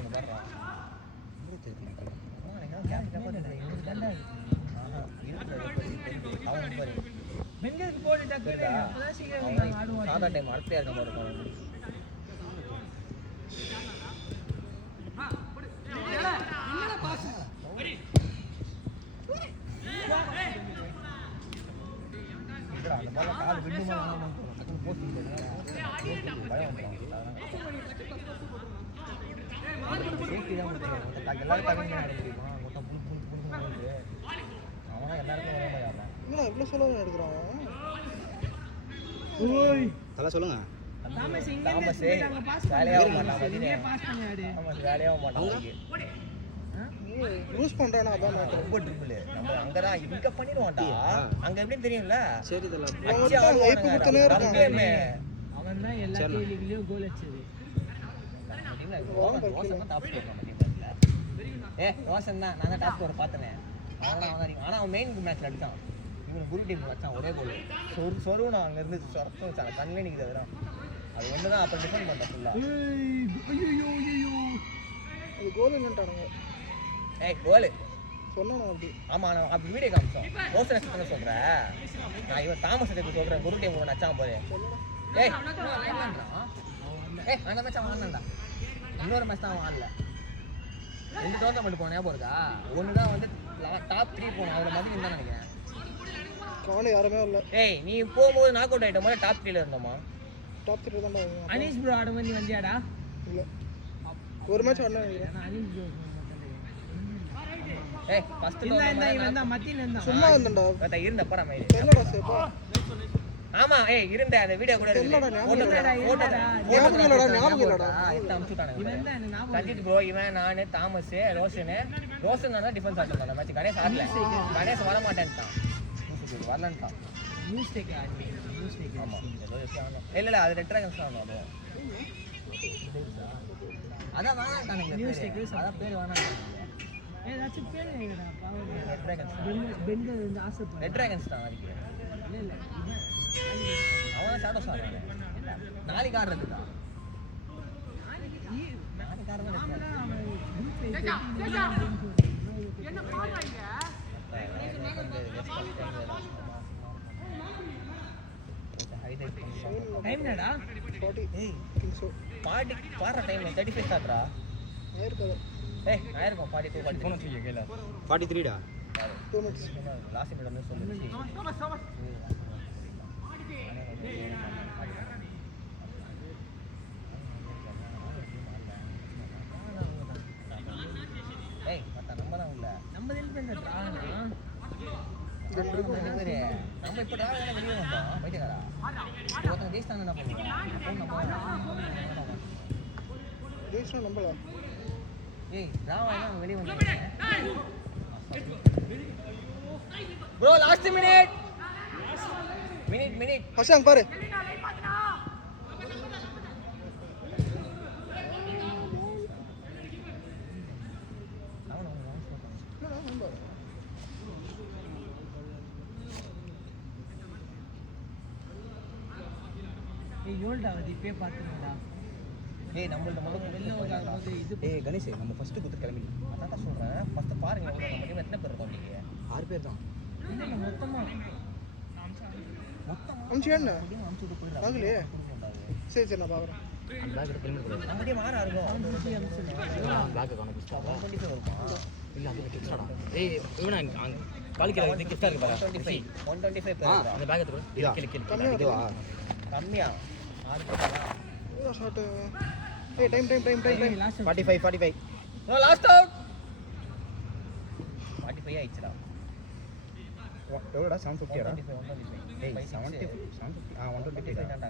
இங்க பாரு கேப்டன் போட்டு இது தான்டா அவங்க பாரு பெங்கலுக்கு போடு டக்கரே அப்பதான் சீக்கிரம் ஆடுவாங்க சாதா டைம் அடுத்து யாருங்க பாருங்க என்னடா பாஸ் ரெடி இதுடா அந்த பால் கால் விட்டு மாறணும் டக்குனு போட்டு பயம் சேஃப்டி தான் கொடுத்துருக்காங்க எல்லாரும் கம்மி ஆட முடியுமா மொத்தம் புல் புல் புல் புல் அவனா எல்லாருக்கும் வர மாதிரி ஆடுறான் என்ன இவ்வளோ சொல்லுங்க எடுக்கிறான் ஓய் தல சொல்லுங்க தாமஸ் வேலையாக மாட்டான் மதினே தாமஸ் வேலையாக மாட்டான் யூஸ் பண்றானா அதான் ரொம்ப ட்ரிபிள் நம்ம அங்கதான் இங்க பண்ணிடுவான்டா அங்க எப்படின்னு தெரியும்ல சரி தல ஹைப் குத்துனே இருக்கான் அவன் தான் எல்லா லீக்லயும் கோல் அடிச்சது ரோஷன் தான் டாப் ஸ்கோர் நம்ம டீம்ல ரோஷன் தான் நான் தான் டாப் ஸ்கோர் பார்த்தனே ஆனா அவன் மெயின் மேட்ச்ல அடிச்சான் இவன் குரு டீம் வச்சான் ஒரே கோல் சொருவணும் அங்க இருந்து சொரத்து வச்சாங்க கண்ணே நிக்குது அதெல்லாம் அது ஒண்ணுதான் அப்ப டிஃபெண்ட் பண்ண ஃபுல்லா ஐயோ இது கோல் என்னட்டானுங்க கோல் சொன்னானே அப்படி ஆமா நான் அப்படி வீடியோ காமிச்சோம் ரோஷன் எக்ஸ்பிரஸ் சொல்றேன் நான் இவன் தாமஸ் எடுத்து சொல்றேன் குரு டீம் நச்சான் போய் அந்த மேட்ச் அவன் ஆடலடா இன்னொரு மேட்ச் தான் அவன் ஆடல 2 டோர்னமெண்ட் போன ஞாபகம் இருக்கா ஒன்று தான் வந்து டாப் 3 போனோம் அவரை மாதிரி இருந்தா நினைக்கிறேன் அவனு யாருமே இல்லை நீ போகும்போது நாக் அவுட் ஆகிட்ட மாதிரி டாப் 3ல இருந்தோமா டாப் 3 தான் அனீஷ் ப்ரோ ஆடும்போது நீ வந்தியாடா இல்லை ஒரு மேட்ச் ஆடல அனீஷ் ப்ரோ ஃபர்ஸ்ட் இவன் தான் மத்தியில இருந்தான் சும்மா இருந்தடா இருந்தப்ப நம்ம என்னடா சேப்பா ஆமா இருந்த அந்த வீடியோ கூட சஜித் ப்ரோ இவன் நானு தாமஸ் ரோஷன் தான் டிஃபென்ஸ் ஆடுறான் அந்த மேட்ச் கணேஷ் ஆடல கணேஷ் வர மாட்டேன்ட்டான் வரலன்ட்டான் ஆமா இல்ல அது ரெட் டிராகன்ஸ் தான் அது அதான் வேணாட்டானுங்க நியூஸ் டெக் அதான் பேர் வேணாட்டானுங்க ஏதாச்சும் பேர் வைங்கடா பாவம் ரெட் டிராகன்ஸ் பெங்கல் வந்து ஆசைப்படுறேன் ரெட் டிராகன்ஸ் தான் அதுக்கு இல்ல அவன் ஷாடோ சார் நாளைக்கு ஆடுறதுக்கா நாளைக்கு ஆடுறது என்ன பாறாங்க டைம் என்னடா 40 திங்க் சோ பாடி பாற டைம் 35 ஸ்டார்ட்ரா நேர்க்கது ஆயிருக்கும் 42 43 கேல 43 டா 2 மினிட்ஸ் லாஸ்ட் மினிட் வந்து சொல்லுங்க நம்ம இப்ப டிராவல் வெளியே வந்தோம் பைத்தியக்காரா ஒருத்தங்க ஜெயிச்சாங்க என்ன பண்ணுவோம் ஜெயிச்சா நம்பல டிராவல் வெளியே வந்தோம் ப்ரோ லாஸ்ட் மினிட் ஹஷாங் பாரு ஏழ்டாவது இப்பே பார்த்துருந்தா நம்மள்ட்ட முதல்ல இது கணேஷ் நம்ம ஃபர்ஸ்ட் குத்து கிளம்பி அதான் சொல்றேன் ஃபர்ஸ்ட் பாருங்க நம்ம டீம் எத்தனை பேர் இருக்கோம் நீங்க 6 பேர் தான் இல்ல மொத்தமா அம்சி என்ன ஆகலையே சரி சரி நான் பார்க்குறேன் அந்த பேக் எடுத்து கிளம்பி போறேன் நம்ம டீம் 6 இருக்கும் பேக் காண கிஸ்டா 25 வருமா இல்ல அது கிஸ்டாடா இவனா காலிக்கல இது கிஸ்டா இருக்கு பாரு 125 பேர் அந்த பேக் எடுத்து கிளி இதுவா கம்மியா 6 பேர் ஓ short time 45 no last out 45 ஆயிடுச்சுடா எவ்வளோடா 750 டா 125 125 தான்டா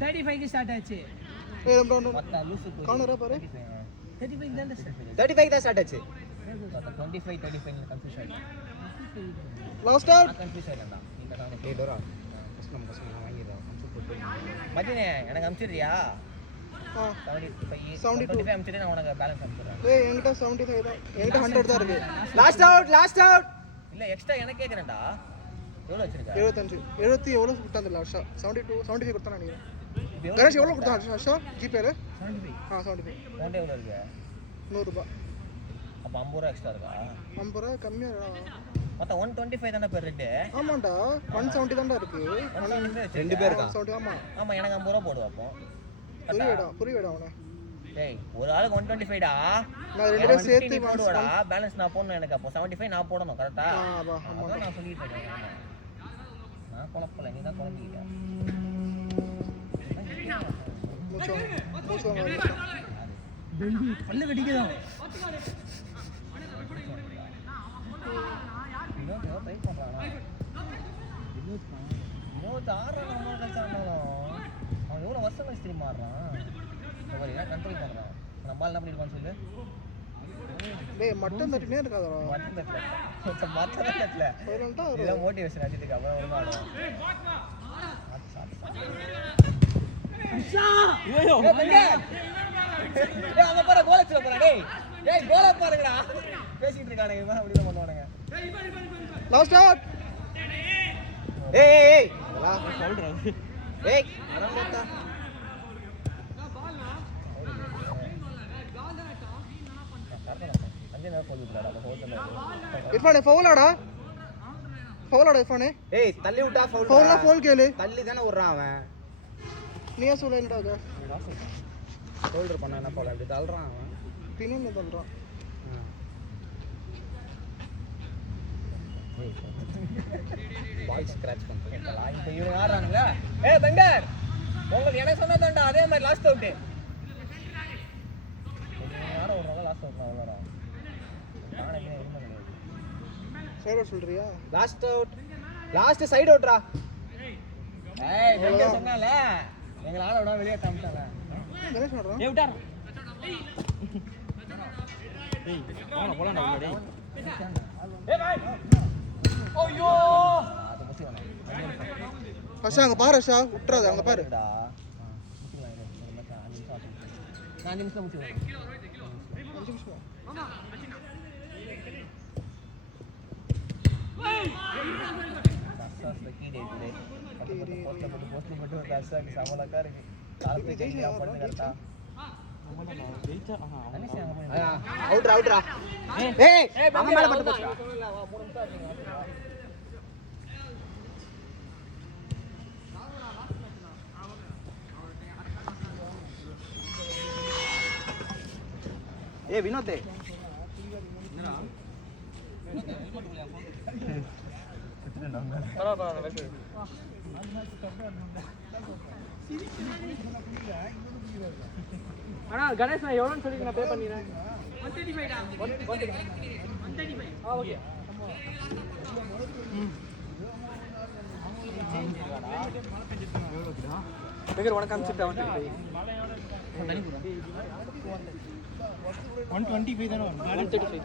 35 க்கு ஸ்டார்ட் ஆச்சு மத்த லூசு கார்னரா பாரு 35 தான் ஸ்டார்ட் 35 தான் ஸ்டார்ட் ஆச்சு 25 35 கன்ஃபியூஸ் ஆயிடுச்சு லாஸ்ட் அவுட் கன்ஃபியூஸ் ஆயிடுடா நீங்க தான் டோரா கஸ்டம் நான் வாங்கிடுறேன் மதினே எனக்கு அனுப்பிச்சிடுறியா 72 75 அனுப்பிச்சிட்டு நான் உனக்கு பேலன்ஸ் அனுப்பிடுறேன் என்கிட்ட 75 தான் என்கிட்ட 100 தான் இருக்கு லாஸ்ட் அவுட் இல்ல எக்ஸ்ட்ரா எனக்கு கேக்குறேன்டா எவ்வளவு வச்சிருக்க 75 70 எவ்வளவு கொடுத்தா அந்த லாஸ்டா 72 75 கொடுத்தா நினைக்கிறேன் கணேஷ் எவ்வளோ கொடுத்தான் ஹர்ஷா ஜிபேல? 75. அமௌண்ட் எவ்வளோ இருக்கு? 100 ரூபாய். அப்போ 50 ரூபா எக்ஸ்ட்ரா இருக்கா? 50 ரூபா கம்மியாக. மொத்தம் 125 தானே பெர் ரேட்டு? ஆமாண்டா 170 தான்டா இருக்கு. 2 பேர் இருக்கா? 170 ஆமா. ஆமாம் எனக்கு 50 ரூபா போடுவோம் அப்போ. புரியடா அவனை. டேய் ஒரு ஆளுக்கு 125டா. நான் 2 பேர் சேர்த்து போடுவாடா. பேலன்ஸ் நான் போடணும் எனக்கு அப்போ 75 நான் போடணும் கரெக்டா? ஆமா. அதான் நான் சொல்லிட்டு இருக்கேன். நான் குழப்பல நீ தான் குழப்பிக்கிட்ட. மூச்சம் பல்லு கடிக்குதான். ட்ரை பண்ணுறானா? 26 நம்ம கழிச்சாலும் அவன் எவ்வளோ வருஷம் கழிச்சு திரும்பி மாறுறான். கண்ட்ரோல் பண்ணுறான். நம்ம என்ன பண்ணிருக்கான்னு சொல்லு. டேய் மட்டன் தட்டினே இருக்காதடா. மட்டன் தட்டல மட்டன் தட்டல இதான் மோட்டிவேஷன் அடிச்சுட்டு அப்புறம் ஒரு நாள் அங்க பாரு கோல வச்சுல போறா. டேய் கோல பாருங்கடா பேசிட்டு இருக்கானுங்க இவன் அப்படியே பண்ணுவானுங்க. Last out. ஏய் அதெல்லாம் சொல்றேன். ஏய் அரங்கடா அஞ்சே நேரம் போடுறடா அந்த ஹோட்டல்ல. இர்ஃபானே ஃபவுலாடா இர்ஃபானே. ஏய் தள்ளி விட்டா ஃபவுல். ஃபவுல் கேளு. தள்ளி தானே விடுறான் அவன். நீயே சொல்ல என்னடா அது? ஷோல்டர் பண்ண என்ன போல அப்படி தள்ளுறான் அவன். பின்ன தள்ளுறான். பால் ஸ்கிராட்ச் பண்ணிட்டேன். இப்போ இவங்க ஆடுறானுங்களா? ஏய் பெங்கர் உங்களுக்கு எனக்கு சொன்னதாண்டா அதே மாதிரி லாஸ்ட் அவுட். யாரோ ஒரு லாஸ்ட் அவுட் நான் வரேன். நானே என்ன பண்ணுவேன்? சைடு அவுட் சொல்றியா? Last out. லாஸ்ட் சைடு அவுட்ரா. ஏய் பெங்கர் சொன்னால எங்க ஆள விட வெளிய காமிச்சாங்க. கணேஷ் சொல்றான். ஏய் விட்டார். ஏய் போலாம் டேய். ஏய் பாய். ஐயோ அது முசி வேணாம். ஹர்ஷா அங்க பாரு ஹர்ஷா விட்டுறாத அங்க பாரு. டா. நான் 5 நிமிஷம் முசி வேணாம். 5 நிமிஷம். அஸ்ஸாஸ் கீ டே டுடே. போஸ்ட் போட்டு அஸ்ஸாக்கு சமலக்கா இருக்கு. காலத்தை ஜெயிச்சா பண்ணு கரெக்ட்டா. அவுட்ரா. ஏய் அங்க மேல பட்டு போச்சு. வா 3 நிமிஷம் ஆச்சுங்க. ஏய் வினோத் என்னடா பரவாயில்லை வெச்சு அண்ணா கணேஷ் நான் எவ்வளோன்னு சொல்லி நான் பே பண்ணிடுறேன். 135 டா. 135. ஓகே. பெங்கர் உனக்கு அனுப்பிச்சுட்டேன். 125 தான வரும். 135.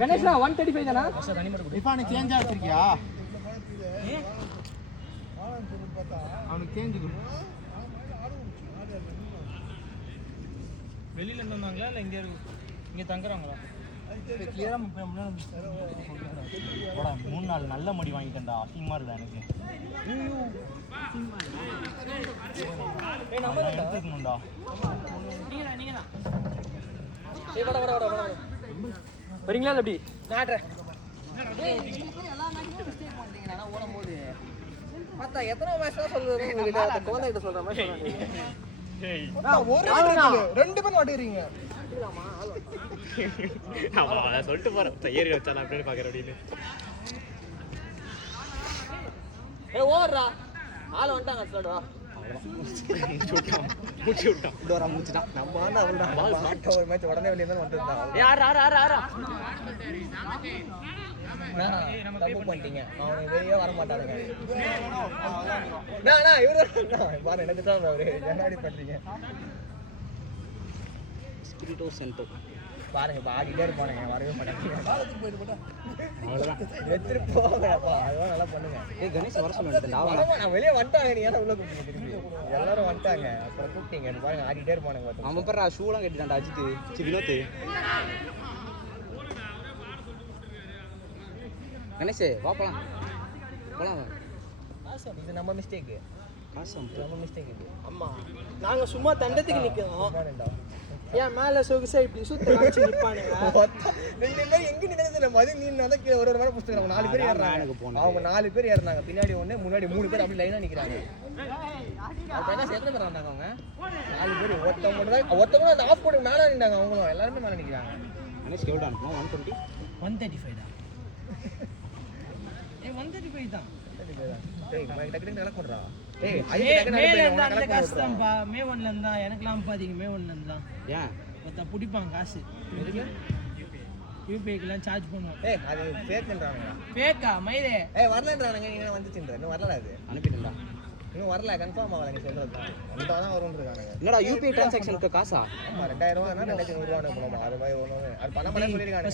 கணேஷ் 135 தானா? இஃபானே சேஞ்ச் ஆச்சிருக்கியா? அவனுக்கு சேஞ்ச் கொடு. வெளியில இருந்து வந்தாங்களா இல்ல இங்க தங்குறாங்களா? கிளியரா போடா 3 நாள் நல்ல மடி வாங்கிட்டேன்டா. அசிங்கமா இருக்குடா எனக்கு. ஏய் நம்ம எடுத்துக்கணும்டா. நீங்க தான். ஏய் வட. வரீங்களா எப்படி? நாட்றேன். ஏய் நீங்க பேர் எல்லா மேட்சும் மிஸ்டேக் பண்றீங்க. நான் ஓடும்போது பார்த்தா எத்தனை மேட்ச் தான் சொல்றது உங்களுக்கு அந்த கோலைட்ட சொல்ற மாதிரி சொல்றாங்க. ஏய் நான் ஒரே ரெண்டு பேர் மாட்டீறீங்க. ஆமா அத சொல்லிட்டு போறேன். ஏறி வச்சா நான் அப்படியே பாக்குறேன் அப்படின்னு. ஏய் ஓடுறா. ஆள வந்துட்டாங்க சொல்லுடா. மூச்சு விட்டான். டோரா மூச்சுடா. நம்ம ஆண்டா அவள்டா. பால் மாட்ட ஒரு மேட்ச் உடனே வெளிய வந்து வந்துட்டான். யார் தப்பு பண்ணிட்டீங்க. அவன் வெளியே வர மாட்டானுங்க. நான் இவரு பாரு எனக்கு தான் அவரு என்னடி பண்றீங்க? ஸ்பிரிட்டோ சென்டோ பாருங்க பாடிட்டே இருப்பானுங்க வரவே மாட்டாங்க. அவ்வளவுதான். எடுத்துட்டு போங்கப்பா. அதெல்லாம் நல்லா பண்ணுங்க. ஏய் கணேஷ் வர சொல்லுங்க. நான் வெளியே வந்துட்டாங்க. நீ ஏன்னா உள்ள கூப்பிட்டு திரும்பி எல்லாரும் வந்துட்டாங்க. அப்புறம் கூப்பிட்டீங்க பாருங்க ஆடிட்டே இருப்பானுங்க. அவன் பேர் ஷூலாம் கட்டிட்டான்டா அஜித். சி வினோத். கணேஷ் வா போலாம். இது நம்ம மிஸ்டேக். காசு ரொம்ப மிஸ்டேக் இது ஆமா நாங்க சும்மா தண்டத்துக்கு நிக்கிறோம் வேண்டாம்டா. ஏன் மேல சொகுசா இப்படி சுத்த காமிச்சு நிப்பானுங்க ரெண்டு பேரும் எங்க நினைச்சது மதி நீ வந்து கீழே ஒரு மேல புடிச்சுறாங்க 4 பேர் ஏறுறாங்க அவங்க 4 பேர் ஏறுறாங்க பின்னாடி ஒண்ணு முன்னாடி 3 பேர் அப்படி லைனா நிக்கிறாங்க அப்ப எத்தனை பேர் வந்தாங்க அவங்க 4 பேர் ஒருத்தவங்க அந்த ஆஃப் போர்டு மேல நின்றாங்க அவங்களும் எல்லாரும் மேல நிக்கிறாங்க அனேஷ் எவ்வளோ அனுப்பணும் 120 135 தான் 135 தான் டேய் மைக் டக்கு டக்கு நடக்குறா மேல இருந்தா அந்த காசு தான்ப்பா மே 1ல இருந்தா எனக்குலாம் பாத்தீங்க மே 1ல இருந்தா ஏன் மொத்த புடிப்பாங்க காசு யூபிஐக்குலாம் சார்ஜ் பண்ணுவோம் அது ஃபேக்ன்றாங்க ஃபேக்கா மயிலே வரலன்றானுங்க நீங்க வந்துச்சுன்ற இன்னும் வரல அது அனுப்பிட்டா இன்னும் வரல கன்ஃபார்ம் ஆகல நீங்க சொல்றது தான் வந்தாதான் வரும்ன்றாங்க என்னடா யூபிஐ டிரான்சாக்ஷனுக்கு காசா ஆமா 2000 ரூபாய்னா 2500 ரூபாய் அனுப்பணும் அது மாதிரி ஒண்ணு அது பணம் பண்ண சொல்லிருக்காங்க